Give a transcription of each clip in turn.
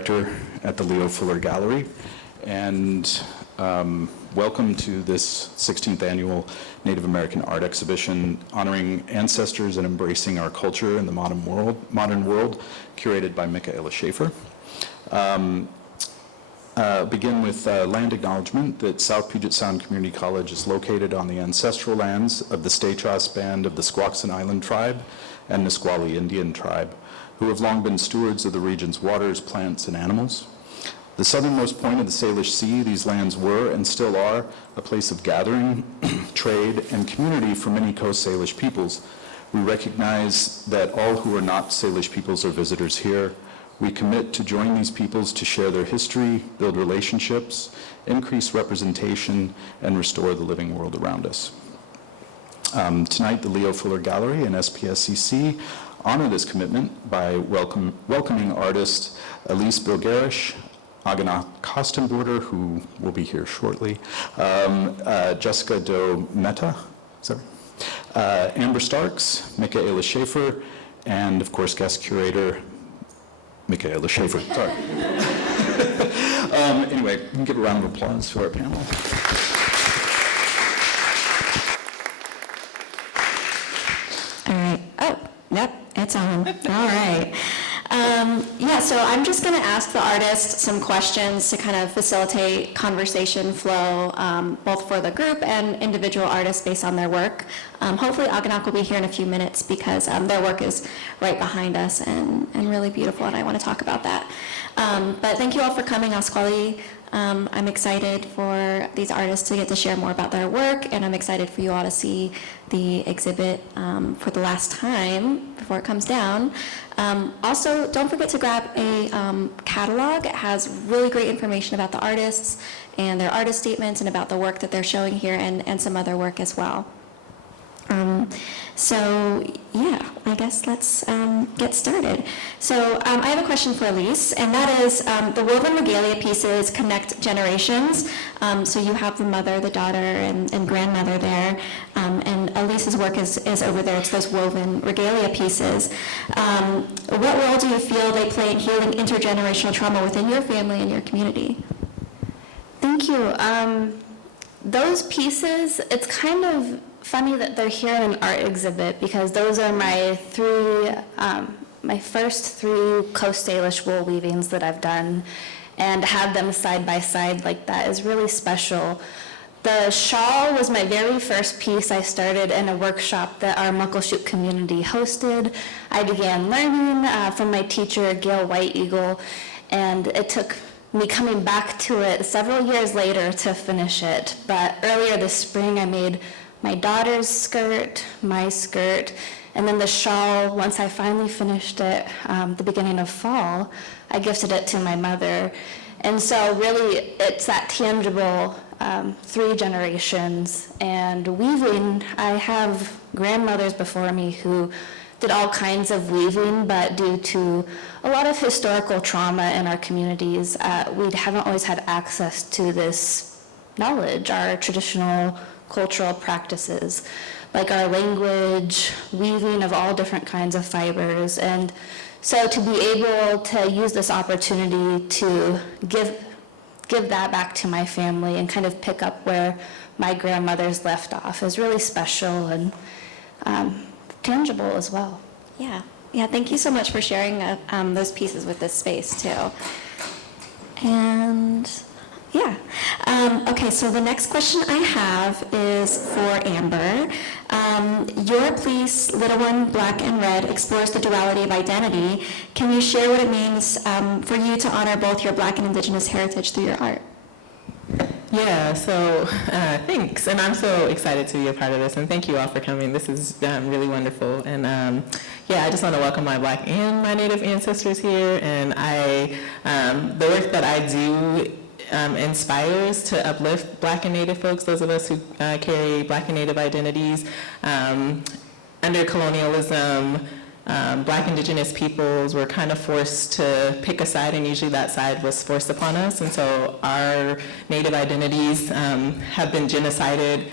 At the Leo Fuller Gallery, and welcome to this 16th annual Native American Art Exhibition honoring ancestors and embracing our culture in the modern world, curated by Mikaela Shafer. Begin with land acknowledgement that South Puget Sound Community College is located on the ancestral lands of the Stay-Tras Band of the Squaxin Island Tribe and Nisqually Indian Tribe, who have long been stewards of the region's waters, plants, and animals. The southernmost point of the Salish Sea, these lands were and still are a place of gathering, trade, and community for many Coast Salish peoples. We recognize that all who are not Salish peoples are visitors here. We commit to join these peoples to share their history, build relationships, increase representation, and restore the living world around us. Tonight, the Leo Fuller Gallery and SPSCC honor this commitment by welcoming artist Elise Bill Gerrish, Aganaq Kostenborder, who will be here shortly, Jessie Doe Mehta, Amber Starks, Mikaela Shafer, and of course guest curator Mikaela Shafer. Sorry. Anyway, we can give a round of applause to our panel. All right. Oh, yep, it's on. All right. So I'm just going to ask the artist some questions to kind of facilitate conversation flow, both for the group and individual artists based on their work. Hopefully Aganaq will be here in a few minutes because their work is right behind us and really beautiful, and I want to talk about that. But thank you all for coming, Nisqually. I'm excited for these artists to get to share more about their work, and I'm excited for you all to see the exhibit for the last time before it comes down. Also, don't forget to grab a catalog. It has really great information about the artists and their artist statements and about the work that they're showing here and some other work as well. I guess let's get started. So I have a question for Elise, and that is the woven regalia pieces connect generations. So you have the mother, the daughter, and grandmother there, and Elise's work is over there. It's those woven regalia pieces. What role do you feel they play in healing intergenerational trauma within your family and your community? Thank you. Those pieces, it's kind of funny that they're here in an art exhibit because those are my first three Coast Salish wool weavings that I've done, and to have them side by side like that is really special. The shawl was my very first piece I started in a workshop that our Muckleshoot community hosted. I began learning from my teacher, Gail White Eagle, and it took me coming back to it several years later to finish it. But earlier this spring, I made my daughter's skirt, my skirt, and then the shawl. Once I finally finished it, the beginning of fall, I gifted it to my mother. And so really, it's that tangible three generations. And weaving, I have grandmothers before me who did all kinds of weaving, but due to a lot of historical trauma in our communities, we haven't always had access to this knowledge, our traditional cultural practices, like our language, weaving of all different kinds of fibers. And so to be able to use this opportunity to give that back to my family and kind of pick up where my grandmother's left off is really special and tangible as well. Yeah, thank you so much for sharing those pieces with this space too. And okay, so the next question I have is for Amber. Your piece, Little One, Black and Red, explores the duality of identity. Can you share what it means for you to honor both your Black and Indigenous heritage through your art? Yeah, so thanks, and I'm so excited to be a part of this, and thank you all for coming. This is really wonderful, and I just want to welcome my Black and my Native ancestors here, and the work that I do inspires to uplift Black and Native folks, those of us who carry Black and Native identities. Under colonialism, Black Indigenous peoples were kind of forced to pick a side, and usually that side was forced upon us. And so our Native identities have been genocided,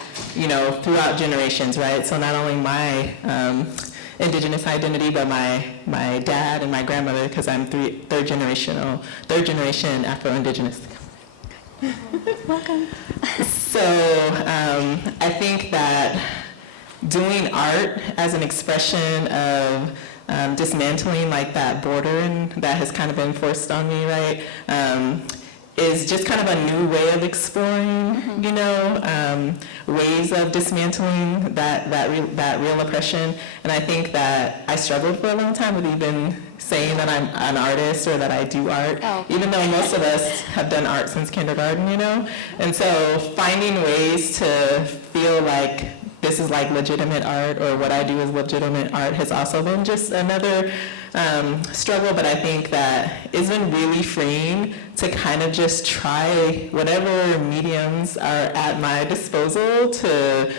throughout generations, right? So not only my indigenous identity, but my dad and my grandmother, because I'm third generation Afro-Indigenous. Welcome. So I think that doing art as an expression of dismantling like that border and that has kind of been forced on me, right, is just kind of a new way of exploring, you know, ways of dismantling that real oppression. And I think that I struggled for a long time with even saying that I'm an artist or that I do art, even though most of us have done art since kindergarten, you know? And so finding ways to feel like this is like legitimate art or what I do is legitimate art has also been just another struggle, but I think that it's been really freeing to kind of just try whatever mediums are at my disposal to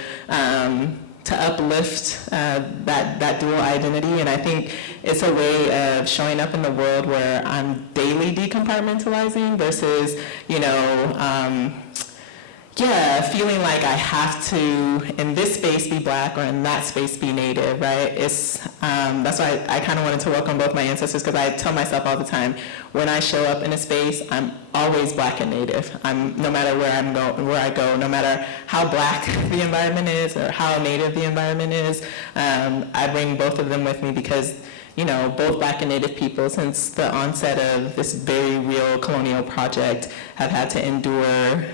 uplift that dual identity. And I think it's a way of showing up in the world where I'm daily decompartmentalizing versus, you know, feeling like I have to, in this space, be Black or in that space, be Native, right? That's why I kind of wanted to welcome both my ancestors, because I tell myself all the time, when I show up in a space, I'm always Black and Native. No matter where I go, no matter how Black the environment is or how Native the environment is, I bring both of them with me because, you know, both Black and Native people, since the onset of this very real colonial project, have had to endure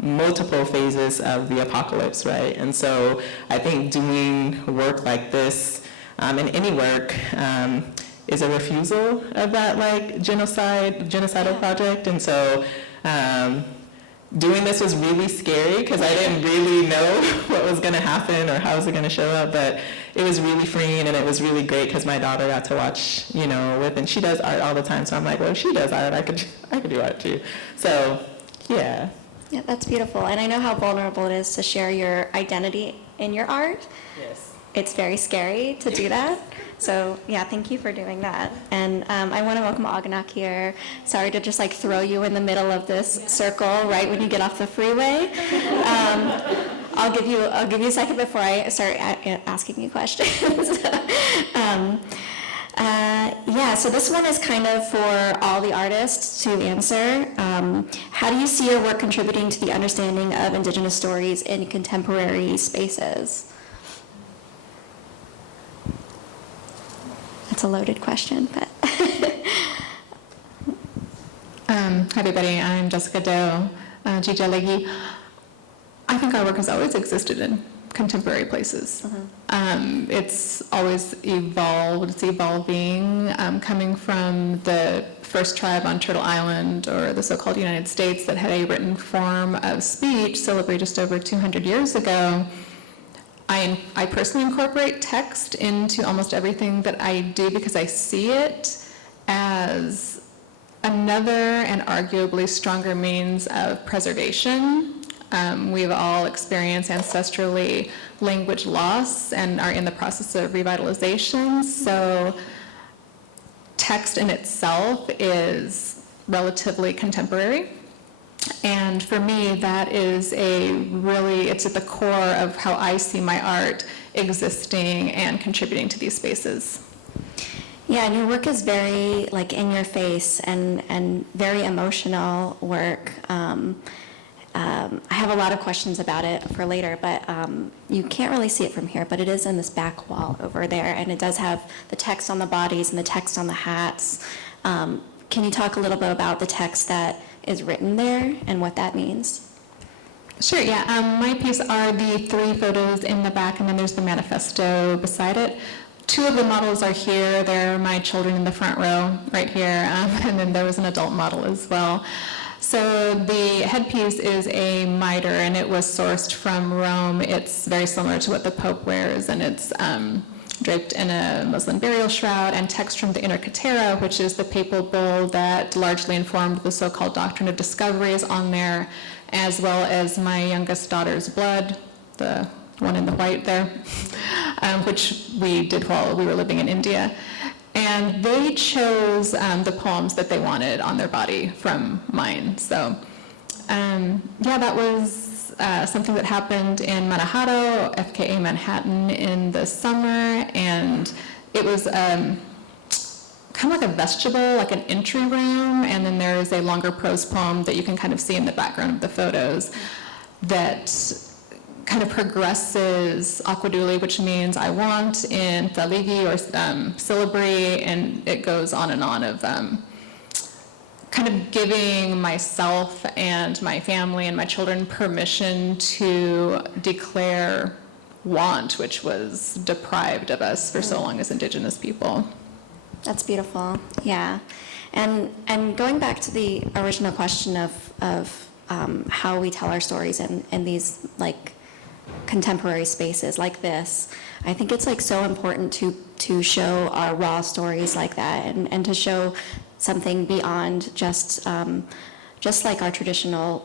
multiple phases of the apocalypse, right? And so I think doing work like this, and any work, is a refusal of that like genocidal project. And so doing this was really scary because I didn't really know what was going to happen or how was it going to show up, but it was really freeing and it was really great because my daughter got to watch, you know, and she does art all the time, so I'm like, well, if she does art, I could do art too. So, yeah. Yeah, that's beautiful. And I know how vulnerable it is to share your identity in your art. Yes. It's very scary to do that. So yeah, thank you for doing that. And I want to welcome Aganaq here. Sorry to just like throw you in the middle of this circle right when you get off the freeway. I'll give you a second before I start asking you questions. Yeah, so this one is kind of for all the artists to answer. How do you see your work contributing to the understanding of Indigenous stories in contemporary spaces? That's a loaded question, but. Hi everybody, I'm Jessie Doe Mehta. I think our work has always existed in contemporary places. It's always evolved, it's evolving, coming from the first tribe on Turtle Island or the so-called United States that had a written form of speech celebrated just over 200 years ago. I personally incorporate text into almost everything that I do because I see it as another and arguably stronger means of preservation. We've all experienced ancestrally language loss and are in the process of revitalization. So text in itself is relatively contemporary. And for me, that is it's at the core of how I see my art existing and contributing to these spaces. Yeah, and your work is very like in your face and very emotional work. I have a lot of questions about it for later, but you can't really see it from here, but it is in this back wall over there, and it does have the text on the bodies and the text on the hats. Can you talk a little bit about the text that is written there and what that means? Sure, yeah. My piece are the 3 photos in the back, and then there's the manifesto beside it. 2 of the models are here. They're my children in the front row right here, and then there was an adult model as well. So the headpiece is a mitre, and it was sourced from Rome. It's very similar to what the Pope wears, and it's draped in a Muslim burial shroud, and text from the Inner Cratera, which is the papal bull that largely informed the so-called doctrine of discovery, is on there, as well as my youngest daughter's blood, the one in the white there, which we did while we were living in India. And they chose the poems that they wanted on their body from mine. So yeah, that was something that happened in Manhattan, FKA Manhattan, in the summer, and it was kind of like a vestibule, like an entry room, and then there is a longer prose poem that you can kind of see in the background of the photos that kind of progresses Aquaduli, which means I want, in Thaligi or Syllabary, and it goes on and on of kind of giving myself and my family and my children permission to declare want, which was deprived of us for so long as Indigenous people. That's beautiful, yeah. And going back to the original question of how we tell our stories in these like contemporary spaces like this, I think it's like so important to show our raw stories like that, and to show something beyond just like our traditional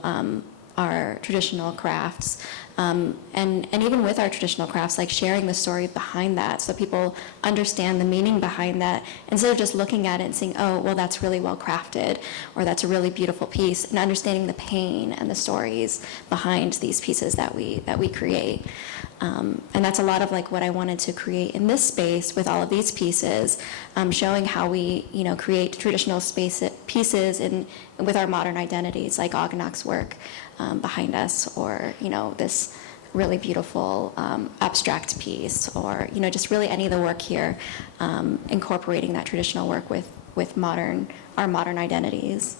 crafts, and even with our traditional crafts, like sharing the story behind that so people understand the meaning behind that, instead of just looking at it and saying, oh, well, that's really well crafted, or that's a really beautiful piece, and understanding the pain and the stories behind these pieces that we create. And that's a lot of like what I wanted to create in this space with all of these pieces, showing how we, create traditional pieces with our modern identities, like Aganaq's work behind us, or this really beautiful abstract piece, or just really any of the work here, incorporating that traditional work with our modern identities.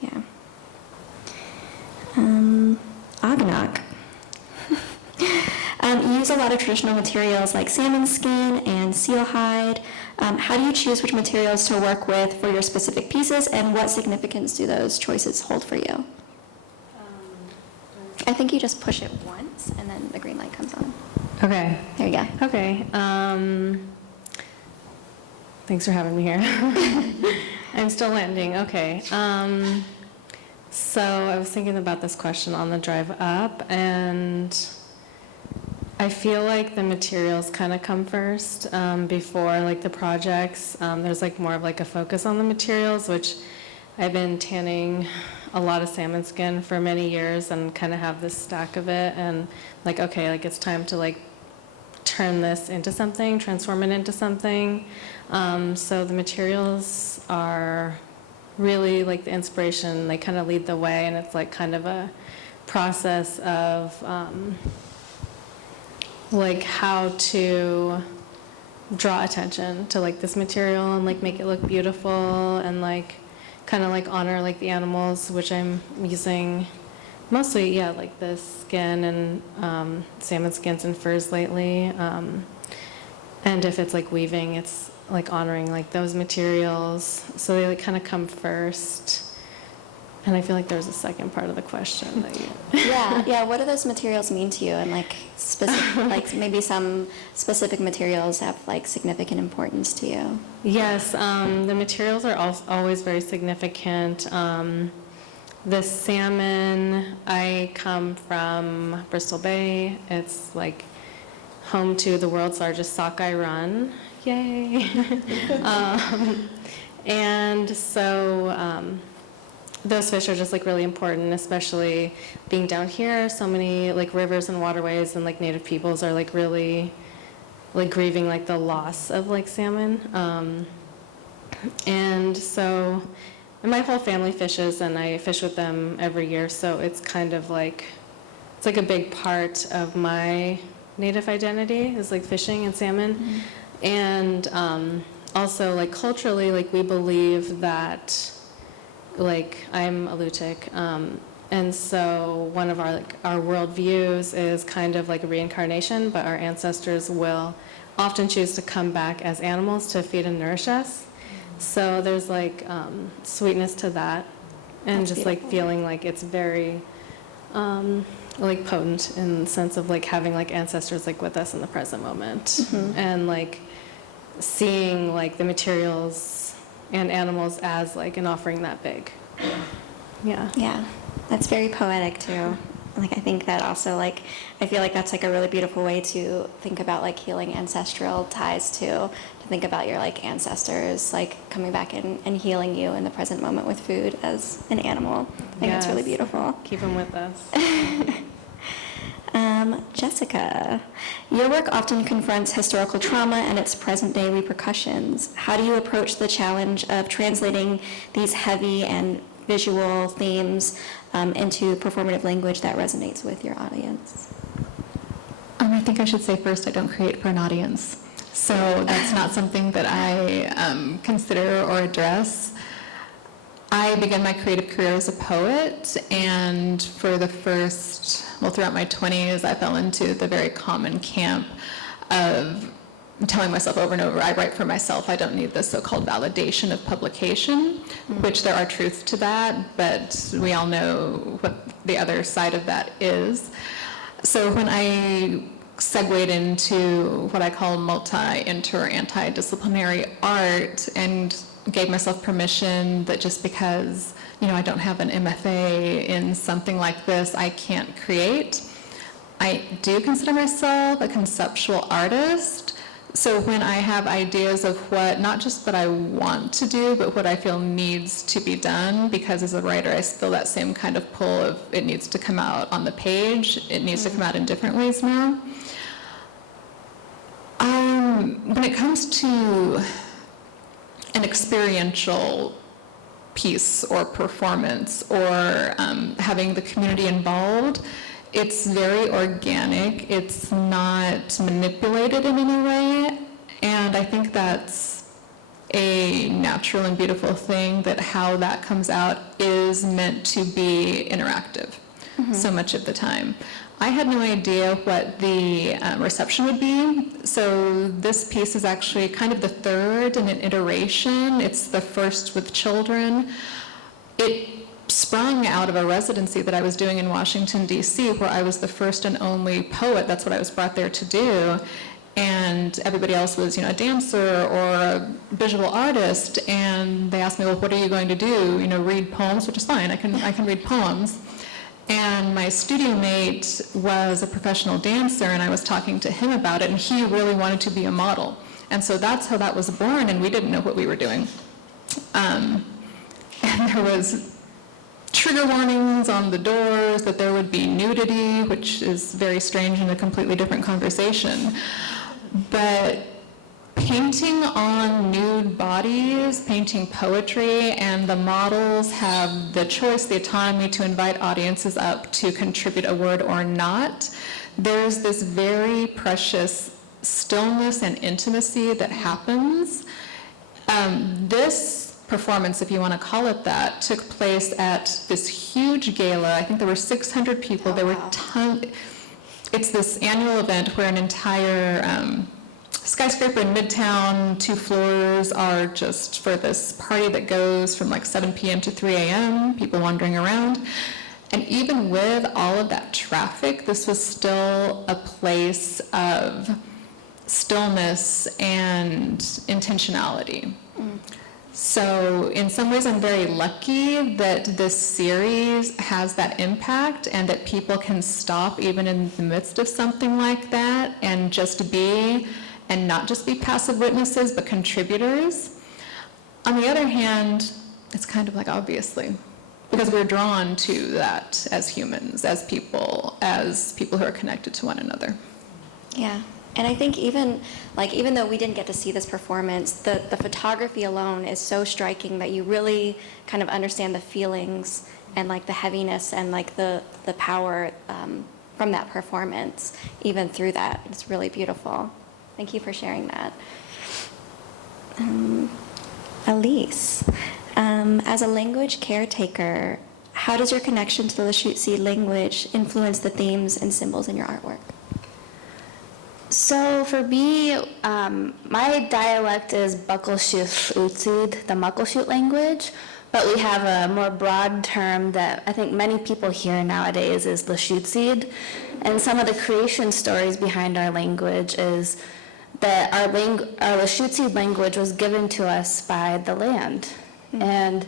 Yeah. Aganaq. You use a lot of traditional materials like salmon skin and seal hide. How do you choose which materials to work with for your specific pieces, and what significance do those choices hold for you? I think you just push it once, and then the green light comes on. Okay. There you go. Okay. Thanks for having me here. I'm still landing. Okay. So I was thinking about this question on the drive up, and I feel like the materials kind of come first before like the projects. There's like more of like a focus on the materials, which I've been tanning a lot of salmon skin for many years and kind of have this stack of it, and like, okay, like it's time to like turn this into something, transform it into something. So the materials are really like the inspiration. They kind of lead the way, and it's like kind of a process of like how to draw attention to like this material and like make it look beautiful, and like kind of like honor like the animals, which I'm using mostly, yeah, like the skin and salmon skins and furs lately. And if it's like weaving, it's like honoring like those materials. So they like kind of come first. And I feel like there's a second part of the question that you... Yeah. What do those materials mean to you? And like specific, like maybe some specific materials have like significant importance to you. Yes, the materials are always very significant. The salmon, I come from Bristol Bay. It's like home to the world's largest sockeye run. Yay! And so those fish are just like really important, especially being down here. So many like rivers and waterways and like native peoples are like really like grieving like the loss of like salmon. And so, and my whole family fishes, and I fish with them every year. So it's kind of like, it's like a big part of my native identity is like fishing and salmon. Mm-hmm. And also like culturally, like we believe that, like I'm Alutiiq, and so one of our like our worldviews is kind of like a reincarnation, but our ancestors will often choose to come back as animals to feed and nourish us. So there's like sweetness to that, and That's just beautiful. like feeling like it's very like potent in the sense of like having like ancestors like with us in the present moment, mm-hmm. and like seeing like the materials and animals as like an offering that big. Yeah, that's very poetic too. Like I think that also like I feel like that's like a really beautiful way to think about like healing ancestral ties too, to think about your like ancestors like coming back and healing you in the present moment with food as an animal. I think that's really beautiful. Keep them with us. Jessica, your work often confronts historical trauma and its present-day repercussions. How do you approach the challenge of translating these heavy and visual themes into performative language that resonates with your audience? I think I should say first, I don't create for an audience. So that's not something that I consider or address. I began my creative career as a poet, and for the throughout my 20s, I fell into the very common camp of telling myself over and over, I write for myself, I don't need this so-called validation of publication, which there are truths to that, but we all know what the other side of that is. So when I segued into what I call inter, anti-disciplinary art and gave myself permission that just because, I don't have an MFA in something like this, I can't create. I do consider myself a conceptual artist. So when I have ideas of not just what I want to do, but what I feel needs to be done, because as a writer, I feel that same kind of pull of it needs to come out on the page, it needs to come out in different ways now. When it comes to an experiential piece or performance or having the community involved, it's very organic, it's not manipulated in any way, and I think that's a natural and beautiful thing, that how that comes out is meant to be interactive so much of the time. I had no idea what the reception would be, so this piece is actually kind of the third in an iteration. It's the first with children. It sprung out of a residency that I was doing in Washington, D.C., where I was the first and only poet. That's what I was brought there to do. And everybody else was, a dancer or a visual artist. And they asked me, well, what are you going to do? Read poems, which is fine. I can read poems. And my studio mate was a professional dancer, and I was talking to him about it, and he really wanted to be a model. And so that's how that was born, and we didn't know what we were doing. And there was trigger warnings on the doors that there would be nudity, which is very strange and a completely different conversation. But painting on nude bodies, painting poetry, and the models have the choice, the autonomy to invite audiences up to contribute a word or not. There's this very precious stillness and intimacy that happens. This performance, if you want to call it that, took place at this huge gala. I think there were 600 people. There were tons. It's this annual event where an entire skyscraper in Midtown, 2 floors are just for this party that goes from like 7 p.m. to 3 a.m., people wandering around. And even with all of that traffic, this was still a place of stillness and intentionality. So in some ways, I'm very lucky that this series has that impact and that people can stop even in the midst of something like that and just be, and not just be passive witnesses, but contributors. On the other hand, it's kind of like obviously, because we're drawn to that as humans, as people who are connected to one another. Yeah. And I think even though we didn't get to see this performance, the photography alone is so striking that you really kind of understand the feelings and like the heaviness and like the power from that performance, even through that. It's really beautiful. Thank you for sharing that. Elise, as a language caretaker, how does your connection to the Lushootseed language influence the themes and symbols in your artwork? So for me, my dialect is Muckleshoot, the Muckleshoot language, but we have a more broad term that I think many people hear nowadays is Lushootseed. And some of the creation stories behind our language is that our Lushootseed language was given to us by the land. And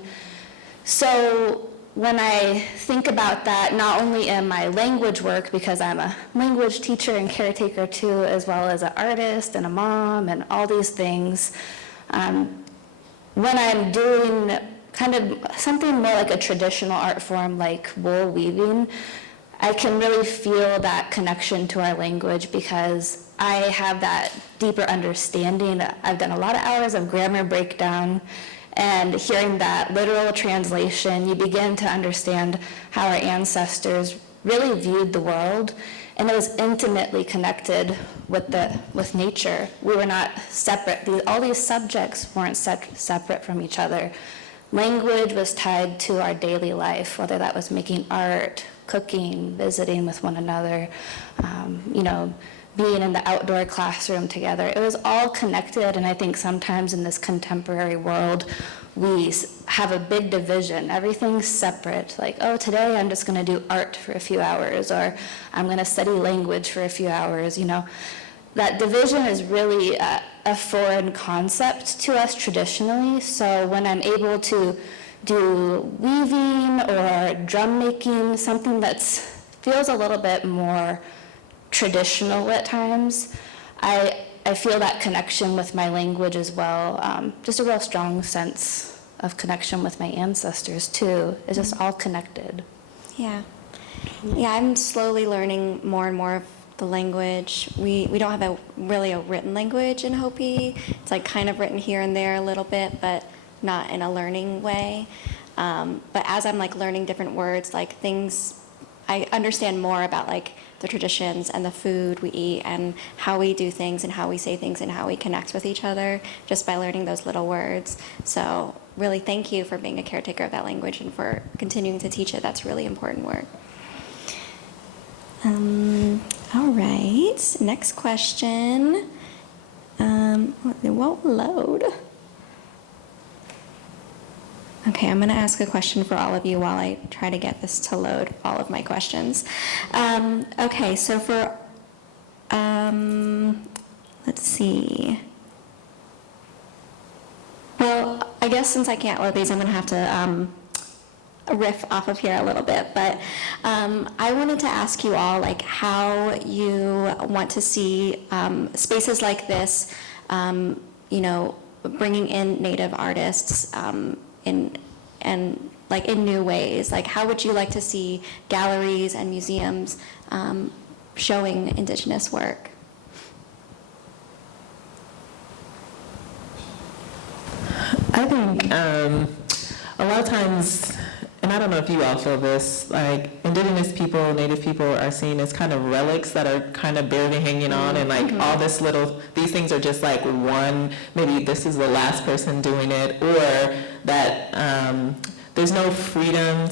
so when I think about that, not only in my language work, because I'm a language teacher and caretaker too, as well as an artist and a mom and all these things, when I'm doing kind of something more like a traditional art form like wool weaving, I can really feel that connection to our language because I have that deeper understanding. I've done a lot of hours of grammar breakdown, and hearing that literal translation, you begin to understand how our ancestors really viewed the world, and it was intimately connected with nature. We were not separate. All these subjects weren't separate from each other. Language was tied to our daily life, whether that was making art, cooking, visiting with one another, being in the outdoor classroom together. It was all connected, and I think sometimes in this contemporary world, we have a big division. Everything's separate. Like, oh, today I'm just going to do art for a few hours, or I'm going to study language for a few hours. That division is really a foreign concept to us traditionally. So when I'm able to do weaving or drum making, something that feels a little bit more traditional at times, I feel that connection with my language as well. Just a real strong sense of connection with my ancestors too. It's just all connected. Yeah. Yeah, I'm slowly learning more and more of the language. We don't have really a written language in Hopi. It's like kind of written here and there a little bit, but not in a learning way. But as I'm like learning different words, like things, I understand more about like the traditions and the food we eat and how we do things and how we say things and how we connect with each other just by learning those little words. So really thank you for being a caretaker of that language and for continuing to teach it. That's really important work. All right, next question. It won't load. Okay, I'm going to ask a question for all of you while I try to get this to load all of my questions. Okay, so for, let's see. Well, I guess since I can't load these, I'm going to have to riff off of here a little bit. But I wanted to ask you all, like, how you want to see spaces like this, bringing in Native artists in new ways. Like, how would you like to see galleries and museums showing Indigenous work? I think a lot of times, and I don't know if you all feel this, like Indigenous people, Native people are seen as kind of relics that are kind of barely hanging on, and like all these things are just like one, maybe this is the last person doing it, or that there's no freedom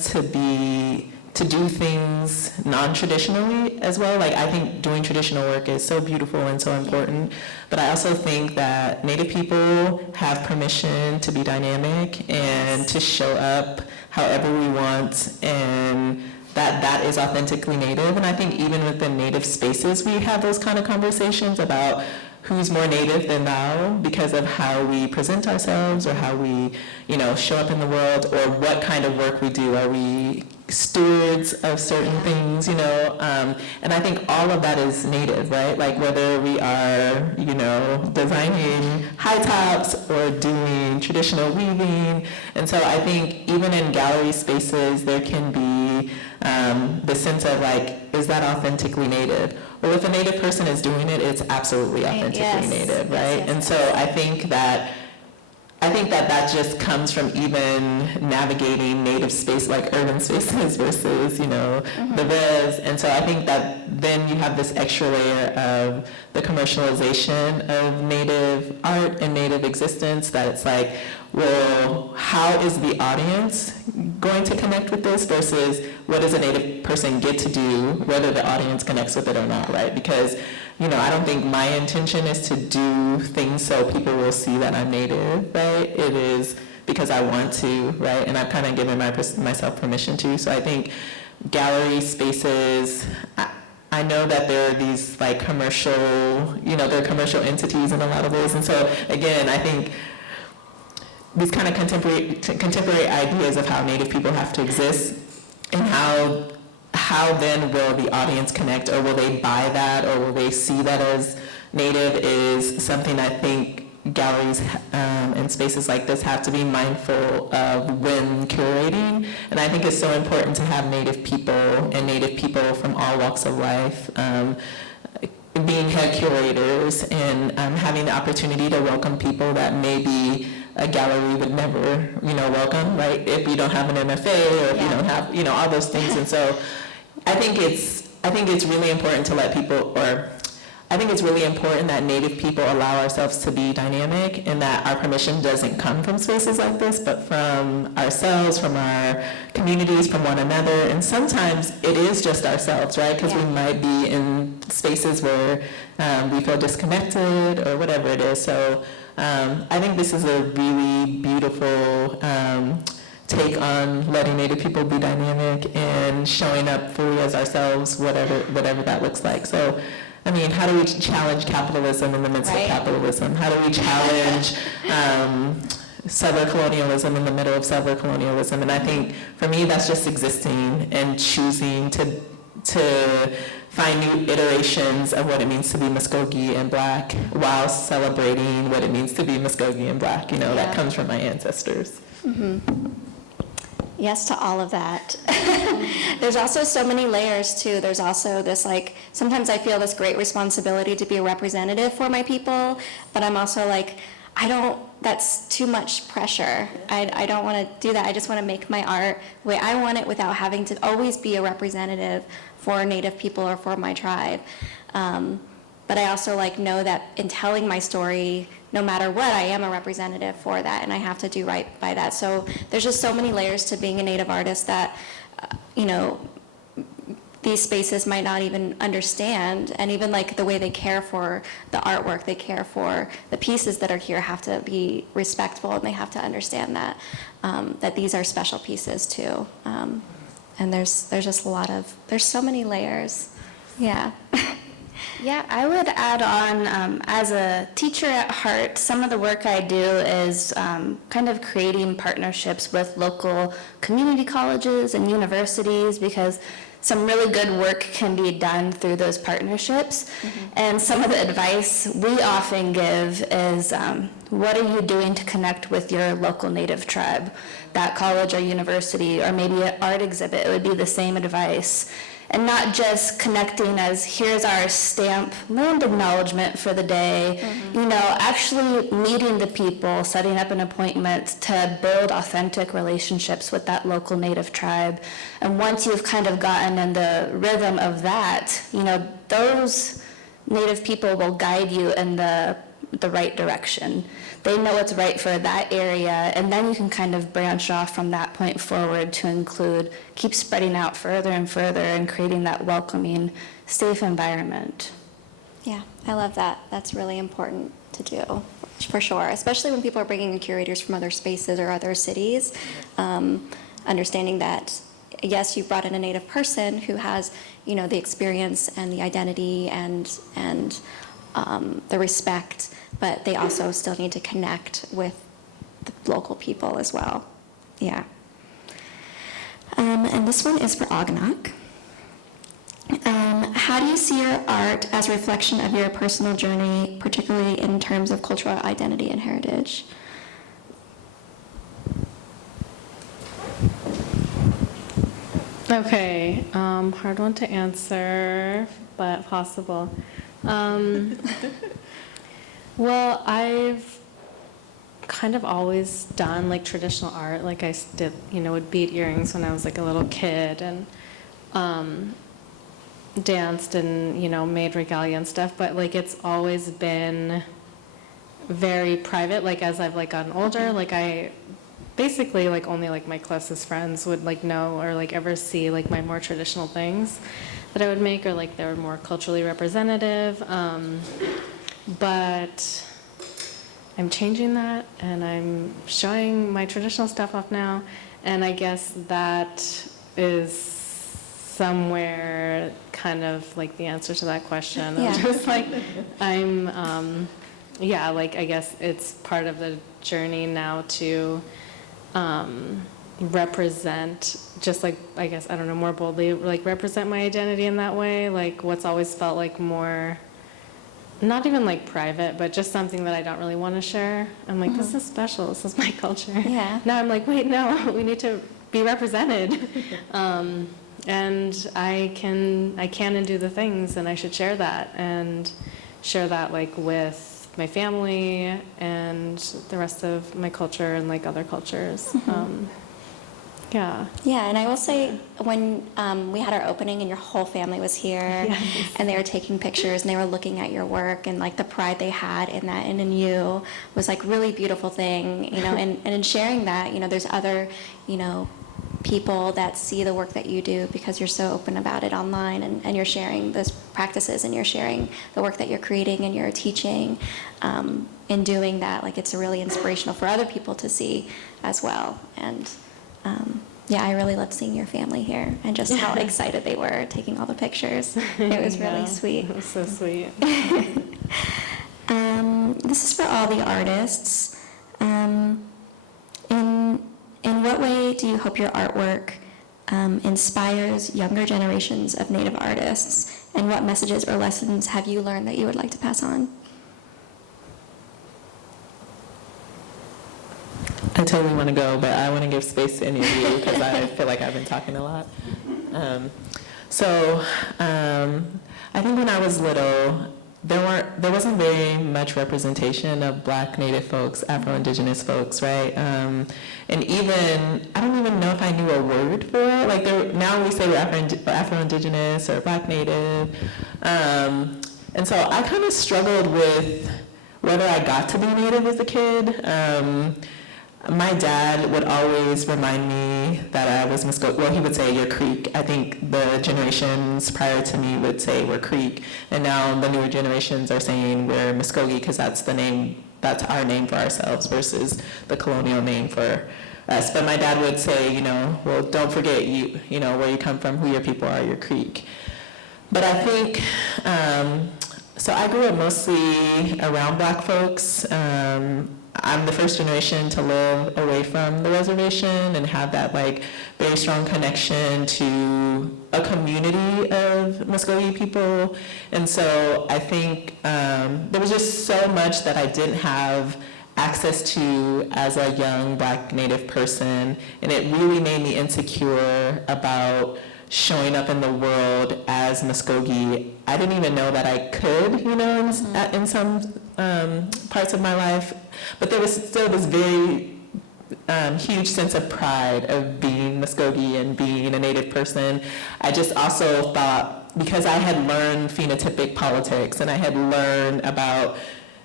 to do things non-traditionally as well. Like, I think doing traditional work is so beautiful and so important, but I also think that Native people have permission to be dynamic and to show up however we want, and that is authentically Native. And I think even within Native spaces, we have those kind of conversations about who's more Native than thou because of how we present ourselves or how we, show up in the world, or what kind of work we do. Are we stewards of certain things, and I think all of that is Native, right? Like whether we are, designing high tops or doing traditional weaving. And so I think even in gallery spaces, there can be the sense of like, is that authentically Native? Well, if a Native person is doing it, it's absolutely authentically Native, right? Yes. And so I think that just comes from even navigating Native space, like urban spaces versus, the res. And so I think that then you have this extra layer of the commercialization of Native art and Native existence, that it's like, well, how is the audience going to connect with this versus what does a Native person get to do, whether the audience connects with it or not, right? Because, I don't think my intention is to do things so people will see that I'm Native, right? It is because I want to, right? And I've kind of given myself permission to. So I think gallery spaces, I know that there are these like commercial, there are commercial entities in a lot of ways. And so again, I think these kind of contemporary ideas of how Native people have to exist and how then will the audience connect, or will they buy that, or will they see that as Native, is something I think galleries and spaces like this have to be mindful of when curating. And I think it's so important to have Native people and Native people from all walks of life being head curators and having the opportunity to welcome people that maybe a gallery would never, welcome, right? If you don't have an MFA or if you don't have, all those things. And so I think it's really important to let people, I think it's really important that Native people allow ourselves to be dynamic and that our permission doesn't come from spaces like this, but from ourselves, from our communities, from one another. And sometimes it is just ourselves, right? Because we might be in spaces where we feel disconnected or whatever it is. So I think this is a really beautiful take on letting Native people be dynamic and showing up fully as ourselves, whatever that looks like. So, I mean, how do we challenge capitalism in the midst of capitalism? How do we challenge settler colonialism in the middle of settler colonialism? And I think for me, that's just existing and choosing to find new iterations of what it means to be Muskogee and Black while celebrating what it means to be Muskogee and Black. That comes from my ancestors. Yes to all of that. There's also so many layers too. There's also this sometimes I feel this great responsibility to be a representative for my people, but I'm also that's too much pressure. I don't want to do that. I just want to make my art the way I want it without having to always be a representative for Native people or for my tribe. But I also know that in telling my story, no matter what, I am a representative for that, and I have to do right by that. So there's just so many layers to being a Native artist that, these spaces might not even understand, and even the way they care for the artwork, they care for the pieces that are here have to be respectful, and they have to understand that that these are special pieces too. And there's just there's so many layers. Yeah. Yeah, I would add on, as a teacher at heart, some of the work I do is kind of creating partnerships with local community colleges and universities, because some really good work can be done through those partnerships. And some of the advice we often give is, what are you doing to connect with your local Native tribe? That college or university, or maybe an art exhibit, it would be the same advice. And not just connecting as, here's our stamp land acknowledgement for the day, actually meeting the people, setting up an appointment to build authentic relationships with that local Native tribe. And once you've kind of gotten in the rhythm of that, those Native people will guide you in the right direction. They know what's right for that area, and then you can kind of branch off from that point forward to keep spreading out further and further and creating that welcoming, safe environment. Yeah, I love that. That's really important to do, for sure, especially when people are bringing in curators from other spaces or other cities. Understanding that, yes, you brought in a Native person who has, the experience and the identity and the respect, but they also still need to connect with the local people as well. Yeah. And this one is for Aganaq. How do you see your art as a reflection of your personal journey, particularly in terms of cultural identity and heritage? Okay, hard one to answer, but possible. Well, I've kind of always done traditional art. I did, would bead earrings when I was a little kid, and danced and made regalia and stuff. But it's always been very private. As I've gotten older, I basically only my closest friends would know or ever see my more traditional things that I would make, or they were more culturally representative. But I'm changing that, and I'm showing my traditional stuff off now, and I guess that is somewhere kind of the answer to that question. Yeah. I'm just I'm, I guess it's part of the journey now to represent, just I guess, I don't know, more boldly, represent my identity in that way, what's always felt more not even like private, but just something that I don't really want to share. I'm like, this is special. This is my culture. Yeah. Now I'm like, wait, no, we need to be represented. And I can and do the things, and I should share that like with my family and the rest of my culture and like other cultures. Yeah. Yeah, and I will say, when we had our opening and your whole family was here, and they were taking pictures and they were looking at your work, and like the pride they had in that and in you was like really beautiful thing, you know, and in sharing that, you know, there's other, you know, people that see the work that you do because you're so open about it online, and you're sharing those practices, and you're sharing the work that you're creating and you're teaching. In doing that, like, it's really inspirational for other people to see as well. And yeah, I really loved seeing your family here and just how excited they were taking all the pictures. It was really sweet. It was so sweet. This is for all the artists. In what way do you hope your artwork inspires younger generations of Native artists? And what messages or lessons have you learned that you would like to pass on? I totally want to go, but I want to give space to any of you because I feel like I've been talking a lot. I think when I was little, there wasn't very much representation of Black Native folks, Afro-Indigenous folks, right? And even, I don't even know if I knew a word for it. Like, now we say we're Afro-Indigenous or Black Native. And so I kind of struggled with whether I got to be Native as a kid. My dad would always remind me that I was Muskogee. Well, he would say, "You're Creek." I think the generations prior to me would say we're Creek, and now the newer generations are saying we're Muskogee because that's the name, that's our name for ourselves versus the colonial name for us. But my dad would say, you know, well, don't forget you know, where you come from, who your people are, you're Creek. But I think, so I grew up mostly around Black folks. I'm the first generation to live away from the reservation and have that like very strong connection to a community of Muskogee people. And so I think there was just so much that I didn't have access to as a young Black Native person, and it really made me insecure about showing up in the world as Muskogee. I didn't even know that I could, you know, in some parts of my life, but there was still this very huge sense of pride of being Muskogee and being a Native person. I just also thought, because I had learned phenotypic politics and I had learned about,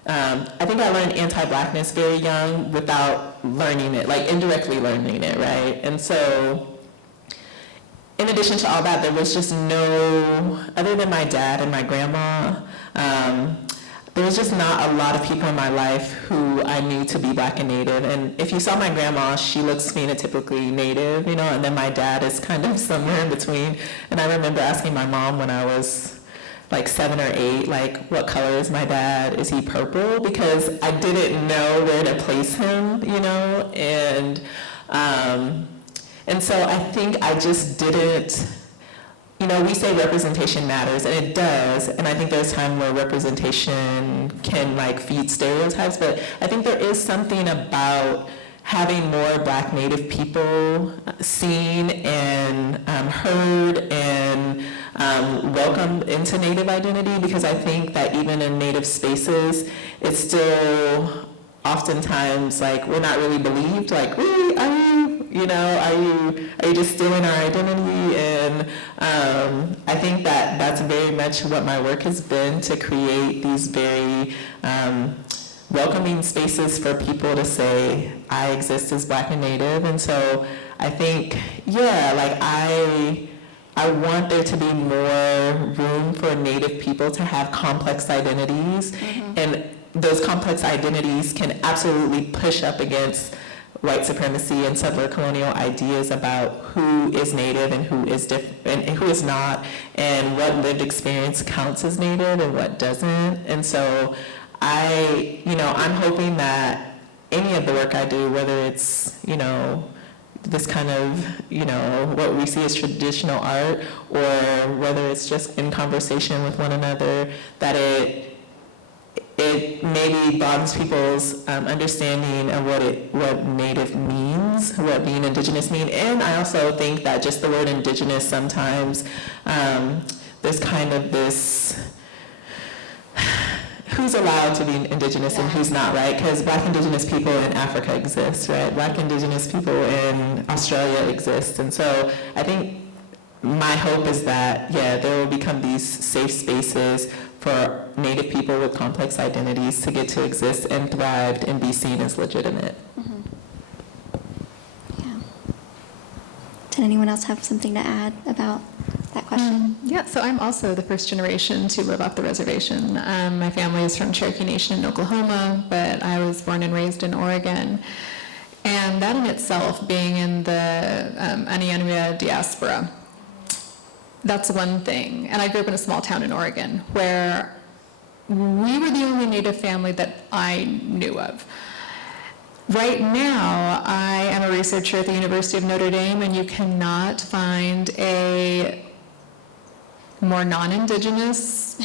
I think I learned anti-Blackness very young without learning it, like indirectly learning it, right? And so, in addition to all that, there was just no, other than my dad and my grandma, there was just not a lot of people in my life who I knew to be Black and Native. And if you saw my grandma, she looks phenotypically Native, you know, and then my dad is kind of somewhere in between. And I remember asking my mom when I was like 7 or 8, like, what color is my dad? Is he purple? Because I didn't know where to place him, you know, and so I think I just didn't, you know, we say representation matters, and it does, and I think there's a time where representation can like feed stereotypes, but I think there is something about having more Black Native people seen and heard and welcomed into Native identity, because I think that even in Native spaces, it's still oftentimes like we're not really believed, like, really, are you, you know, are you just stealing our identity? And I think that that's very much what my work has been, to create these very welcoming spaces for people to say, I exist as Black and Native. And so I think, yeah, like I want there to be more room for Native people to have complex identities, and those complex identities can absolutely push up against white supremacy and settler colonial ideas about who is Native and who is and who is not, and what lived experience counts as Native and what doesn't. And so I'm hoping that any of the work I do, whether it's, you know, this kind of, you know, what we see as traditional art, or whether it's just in conversation with one another, that it it maybe broadens people's understanding of what Native means, what being Indigenous means. And I also think that just the word Indigenous sometimes, there's kind of this, who's allowed to be Indigenous and who's not, right? Because Black Indigenous people in Africa exist, right? Black Indigenous people in Australia exist. And so I think my hope is that, there will become these safe spaces for Native people with complex identities to get to exist and thrive and be seen as legitimate. Yeah. Did anyone else have something to add about that question? Yeah, so I'm also the first generation to live off the reservation. My family is from Cherokee Nation in Oklahoma, but I was born and raised in Oregon. And that in itself, being in the Anianua diaspora, that's one thing. And I grew up in a small town in Oregon where we were the only Native family that I knew of. Right now, I am a researcher at the University of Notre Dame, and you cannot find a more non-Indigenous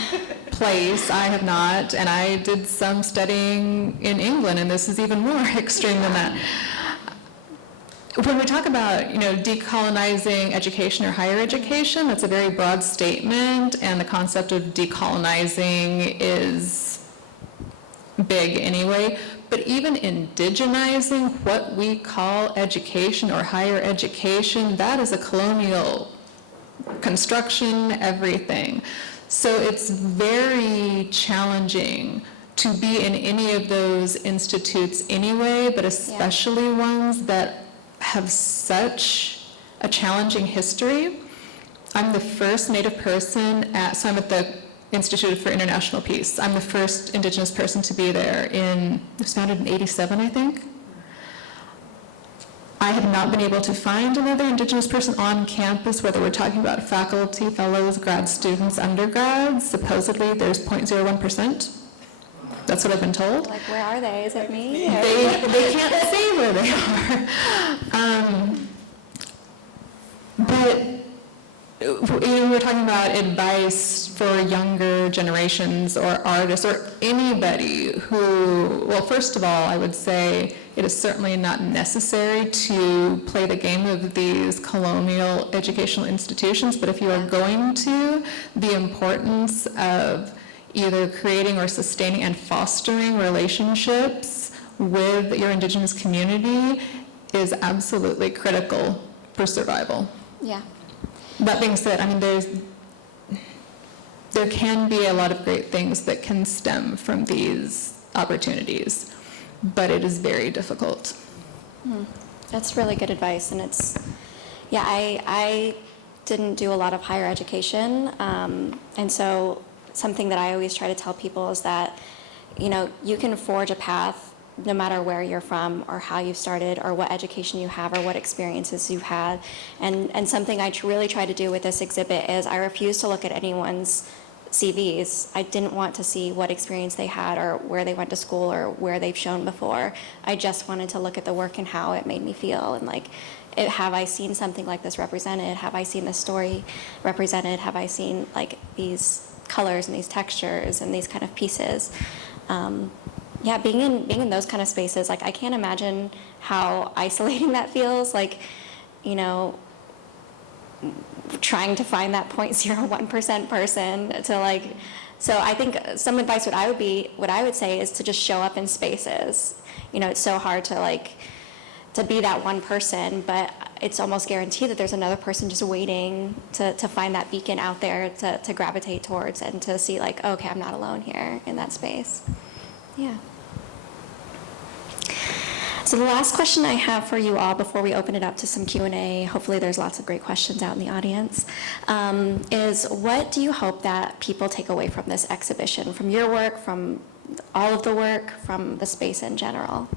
place. I have not, and I did some studying in England, and this is even more extreme than that. When we talk about, decolonizing education or higher education, that's a very broad statement, and the concept of decolonizing is big anyway. But even indigenizing what we call education or higher education, that is a colonial construction, everything. So it's very challenging to be in any of those institutes anyway, but especially ones that have such a challenging history. I'm the first Native person so I'm at the Institute for International Peace. I'm the first Indigenous person to be there it was founded in 1987, I think. I have not been able to find another Indigenous person on campus, whether we're talking about faculty, fellows, grad students, undergrads. Supposedly there's 0.01%. That's what I've been told. Like, where are they? Is it me? They can't say where they are. But we're talking about advice for younger generations or artists or anybody who, well, first of all, I would say it is certainly not necessary to play the game of these colonial educational institutions, but if you are going to, the importance of either creating or sustaining and fostering relationships with your Indigenous community is absolutely critical for survival. Yeah. That being said, there can be a lot of great things that can stem from these opportunities, but it is very difficult. That's really good advice, and I didn't do a lot of higher education, and so something that I always try to tell people is that, you can forge a path no matter where you're from or how you started or what education you have or what experiences you've had. And something I really try to do with this exhibit is I refuse to look at anyone's CVs. I didn't want to see what experience they had or where they went to school or where they've shown before. I just wanted to look at the work and how it made me feel. And have I seen something like this represented? Have I seen this story represented? Have I seen these colors and these textures and these kind of pieces? Being in those kind of spaces, I can't imagine how isolating that feels. Trying to find that 0.01% person to so I think some advice what I would say is to just show up in spaces. It's so hard to be that one person, but it's almost guaranteed that there's another person just waiting to find that beacon out there to gravitate towards and to see okay, I'm not alone here in that space. Yeah. So the last question I have for you all before we open it up to some Q&A, hopefully there's lots of great questions out in the audience, is what do you hope that people take away from this exhibition, from your work, from all of the work, from the space in general?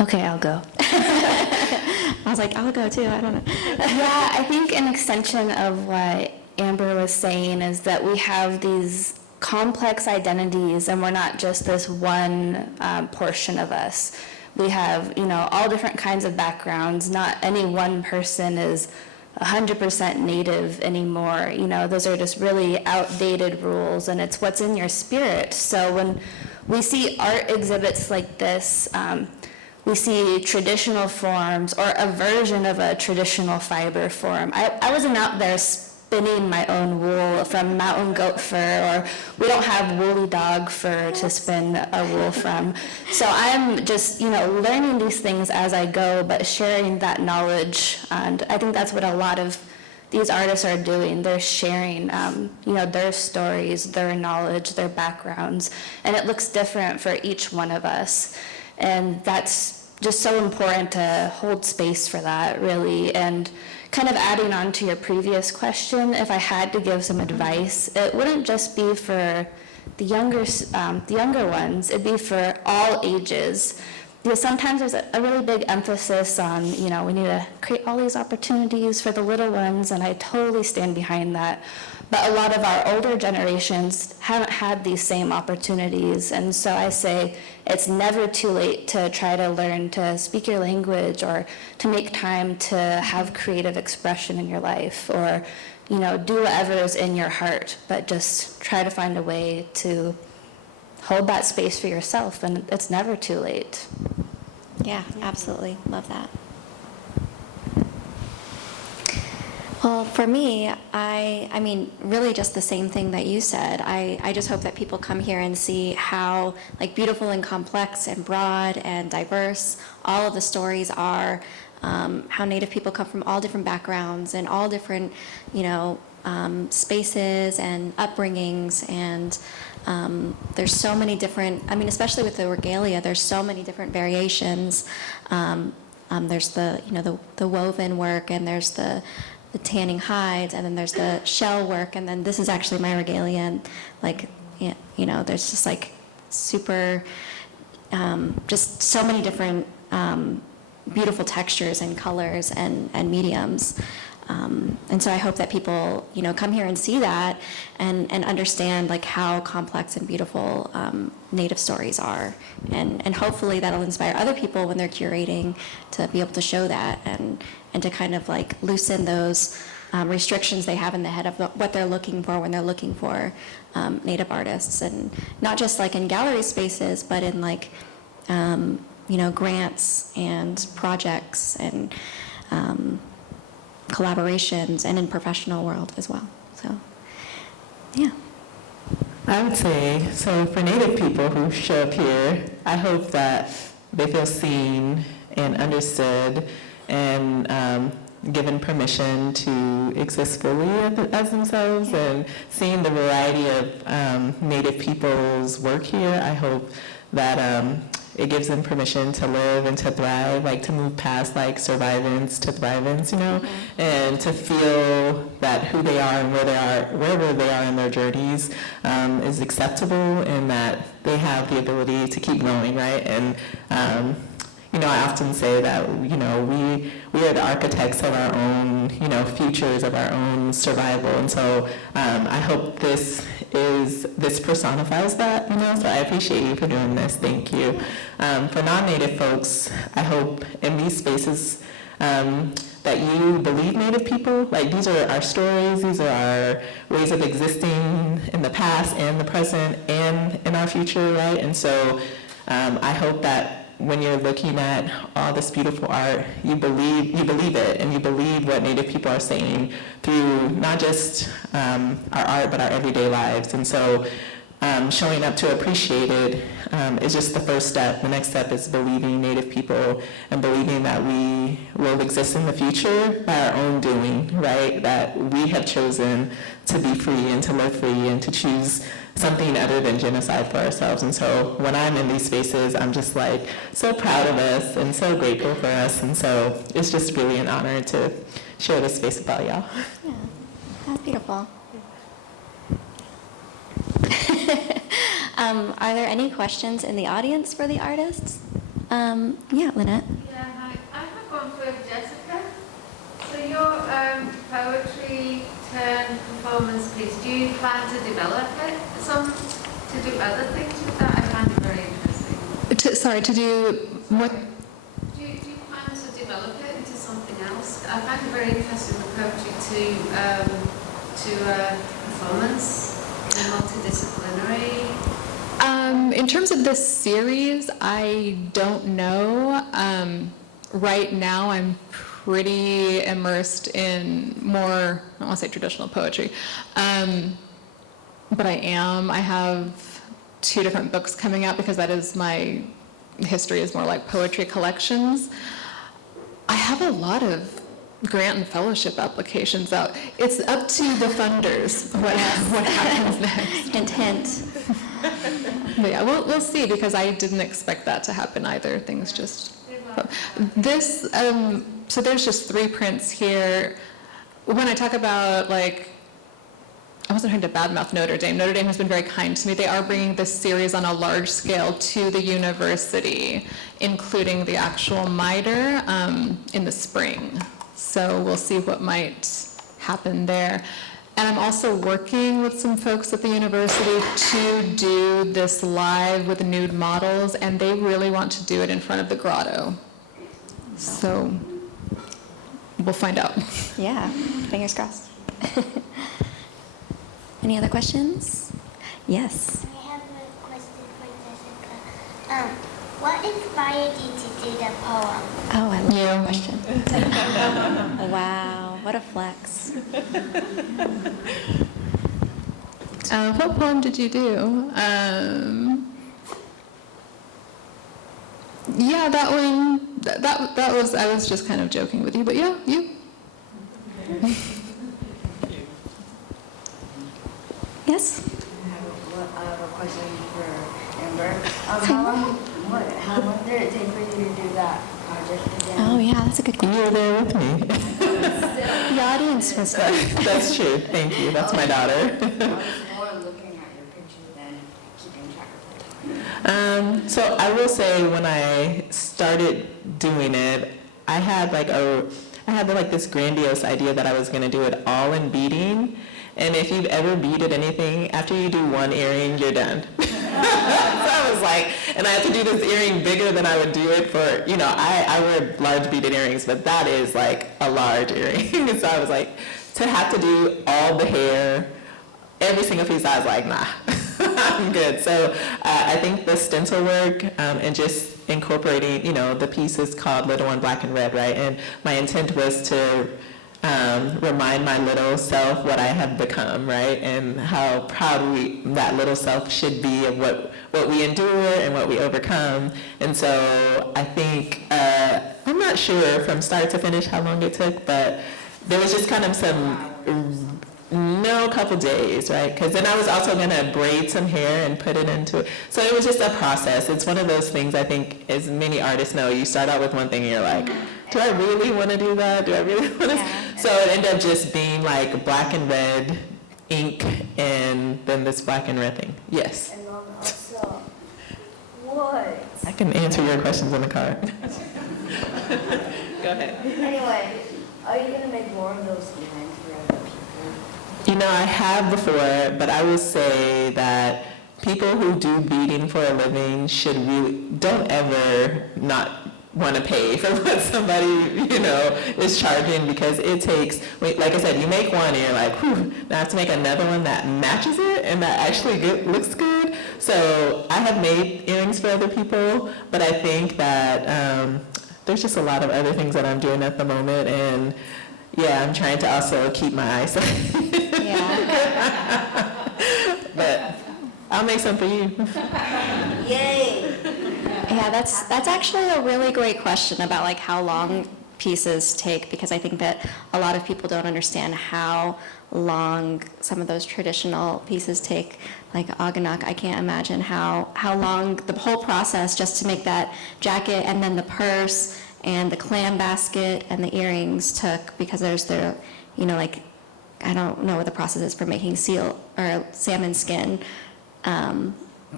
Okay, I'll go. I was I'll go too, I don't know. Yeah, I think an extension of what Amber was saying is that we have these complex identities and we're not just this one portion of us. We have, all different kinds of backgrounds. Not any one person is 100% native anymore. You know, those are just really outdated rules, and it's what's in your spirit. So when we see art exhibits like this, we see traditional forms or a version of a traditional fiber form. I wasn't out there spinning my own wool from mountain goat fur, or we don't have woolly dog fur to spin a wool from. So I'm just, you know, learning these things as I go, but sharing that knowledge. And I think that's what a lot of these artists are doing. They're sharing, you know, their stories, their knowledge, their backgrounds, and it looks different for each one of us. And that's just so important to hold space for that, really. And kind of adding on to your previous question, if I had to give some advice, it wouldn't just be for the younger ones, it'd be for all ages. Because sometimes there's a really big emphasis on, you know, we need to create all these opportunities for the little ones, and I totally stand behind that. But a lot of our older generations haven't had these same opportunities, and so I say it's never too late to try to learn to speak your language, or to make time to have creative expression in your life, or, you know, do whatever is in your heart, but just try to find a way to hold that space for yourself, and it's never too late. Yeah, absolutely. Love that. Well, for me, I mean, really just the same thing that you said. I just hope that people come here and see how, like, beautiful and complex and broad and diverse all of the stories are, how Native people come from all different backgrounds and all different, you know, spaces and upbringings, and there's so many different, I mean, especially with the regalia, there's so many different variations. There's the, you know, the woven work, and there's the tanning hides, and then there's the shell work, and then this is actually my regalia, and, like, you know, there's just like super, just so many different beautiful textures and colors and mediums. And so I hope that people, you know, come here and see that, and understand, like, how complex and beautiful Native stories are, and hopefully that'll inspire other people when they're curating to be able to show that, and to kind of, like, loosen those restrictions they have in the head of what they're looking for when they're looking for Native artists, and not just, like, in gallery spaces, but in, like, you know, grants and projects and collaborations, and in professional world as well. So, yeah. I would say, so for Native people who show up here, I hope that they feel seen and understood, and given permission to exist fully as themselves, and seeing the variety of Native people's work here. I hope that it gives them permission to live and to thrive, like, to move past, like, survivance to thrivance, you know, and to feel that who they are and where they are, wherever they are in their journeys, is acceptable, and that they have the ability to keep growing, right? And you know, I often say that, you know, we are the architects of our own, you know, futures, of our own survival. And so I hope this personifies that, you know, so I appreciate you for doing this. Thank you. For non-Native folks, I hope in these spaces that you believe Native people. Like, these are our stories, these are our ways of existing in the past and the present and in our future, right? And so I hope that when you're looking at all this beautiful art, you believe it, and you believe what Native people are saying through not just our art, but our everyday lives. And so showing up to appreciate it is just the first step. The next step is believing Native people, and believing that we will exist in the future by our own doing, right? That we have chosen to be free and to live free and to choose something other than genocide for ourselves. And so when I'm in these spaces, I'm just, like, so proud of us and so grateful for us. And so it's just really an honor to share this space with all y'all. Yeah, that's beautiful. Are there any questions in the audience for the artists? Yeah, Lynette. Yeah, hi. I have one for Jessica. So your poetry turn performance piece, do you plan to develop it to do other things with that? I find it very interesting. To do what? Do you plan to develop it into something else? artist, I find it very interesting the poetry to performance, multidisciplinary. In terms of this series, I don't know. Right now, I'm pretty immersed in more, I don't want to say traditional poetry, but I am. I have 2 different books coming out because that is my history, is more like poetry collections. I have a lot of grant and fellowship applications out. It's up to the funders what happens next. Hint, hint. But yeah, we'll see, because I didn't expect that to happen either. Things just... This, so there's just 3 prints here. When I talk about, like, I wasn't trying to badmouth Notre Dame. Notre Dame has been very kind to me. They are bringing this series on a large scale to the university, including the actual miter in the spring. So we'll see what might happen there. And I'm also working with some folks at the university to do this live with nude models, and they really want to do it in front of the grotto. So we'll find out. Yeah, fingers crossed. Any other questions? Yes. I have a question for Jessica. What inspired you to do the poem? Oh, I love You. that question. Wow, what a flex. What poem did you do? Yeah, that one. That was. I was just kind of joking with you, but yeah, you. Yes? I have a question for Amber. How long did it take for you to do that project again? Oh, yeah, that's a good You question. were there with me. The audience was there. That's true. Thank you. That's my daughter. I was more looking at your picture than keeping track of it. So I will say, when I started doing it, I had this grandiose idea that I was going to do it all in beading. And if you've ever beaded anything, after you do one earring, you're done. So I was like, and I had to do this earring bigger than I would do it for, I wear large beaded earrings, but that is like a large earring. So I was like, to have to do all the hair, every single piece, I was like, nah, I'm good. So I think the stencil work and just incorporating, the piece is called Little One Black and Red, right? And my intent was to remind my little self what I have become, right? And how proud that little self should be of what we endure and what we overcome. And so I think, I'm not sure from start to finish how long it took, but there was just kind of a couple days, right? Because then I was also going to braid some hair and put it into it. So it was just a process. It's one of those things, I think, as many artists know, you start out with one thing and you're like, do I really want to do that? Do I really want to? Yeah. So it ended up just being like black and red ink and then this black and red thing. Yes. And then also, what? I can answer your questions in the car. Go ahead. Anyway, are you going to make more of those designs for other people? I have before, but I will say that people who do beading for a living don't ever not want to pay for what somebody, is charging, because it takes, like I said, you make one and you're like, whew, now I have to make another one that matches it and that actually looks good. So I have made earrings for other people, but I think that there's just a lot of other things that I'm doing at the moment, and yeah, I'm trying to also keep my eyesight. Yeah. But I'll make some for you. Yay! Yeah, that's actually a really great question about like how long pieces take, because I think that a lot of people don't understand how long some of those traditional pieces take. Like Aganaq, I can't imagine how long the whole process just to make that jacket and then the purse and the clam basket and the earrings took, because there's I don't know what the process is for making seal or salmon skin.